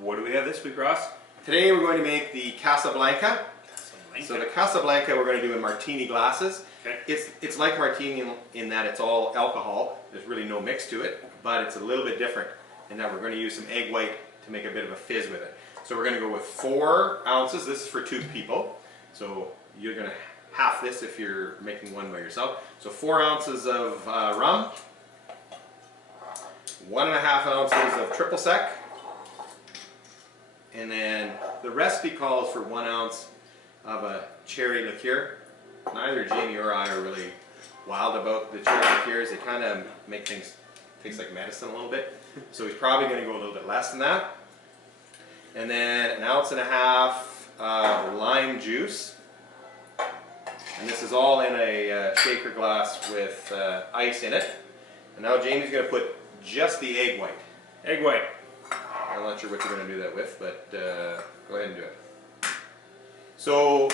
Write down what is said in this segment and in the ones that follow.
What do we have this week, Ross? Today we're going to make the Casablanca. So the Casablanca we're going to do in martini glasses. Okay. It's like martini in that it's all alcohol. There's really no mix to it, but it's a little bit different in that we're going to use some egg white to make a bit of a fizz with it. So we're going to go with 4 ounces. This is for 2 people. So you're going to half this if you're making one by yourself. So 4 ounces of rum, 1.5 ounces of triple sec, and then the recipe calls for 1 ounce of a cherry liqueur. Neither Jamie or I are really wild about the cherry liqueurs. They kind of make things taste like medicine a little bit. So he's probably going to go a little bit less than that. And then 1.5 ounces lime juice. And this is all in a shaker glass with ice in it. And now Jamie's going to put just the egg white. Egg white. I'm not sure what you're going to do that with, but go ahead and do it. So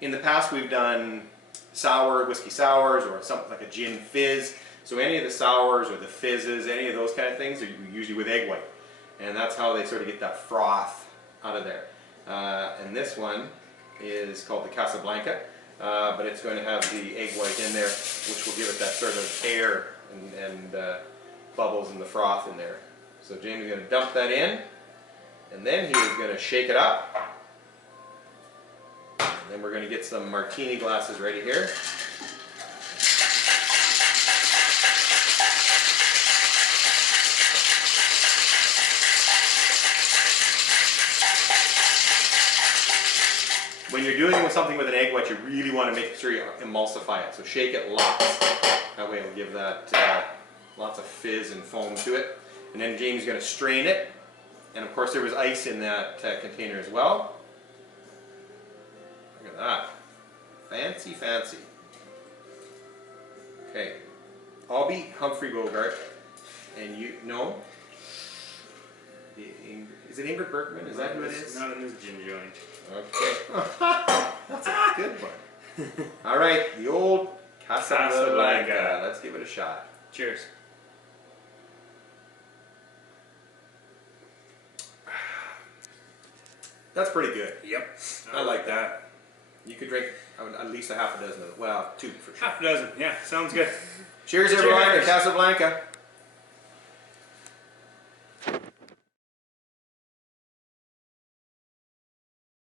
in the past we've done whiskey sours or something like a gin fizz. So any of the sours or the fizzes, any of those kind of things are usually with egg white. And that's how they sort of get that froth out of there. And this one is called the Casablanca, but it's going to have the egg white in there, which will give it that sort of air and bubbles and the froth in there. So Jamie's going to dump that in, and then he is going to shake it up. And then we're going to get some martini glasses ready here. When you're doing something with an egg white, you really want to make sure you emulsify it. So shake it lots. That way it'll give that lots of fizz and foam to it. And then Jamie's going to strain it. And of course there was ice in that container as well. Look at that. Fancy, fancy. Okay. I'll be Humphrey Bogart. And you, no? Is it Ingrid Bergman? Is that who it is? Not in this gin joint. Okay. That's a good one. All right, the old Casablanca. Let's give it a shot. Cheers. That's pretty good. Yep. I like that. You could drink at least a half a dozen of it. Well, 2 for sure. Half a dozen. Yeah, sounds good. Cheers, everyone, to Casablanca.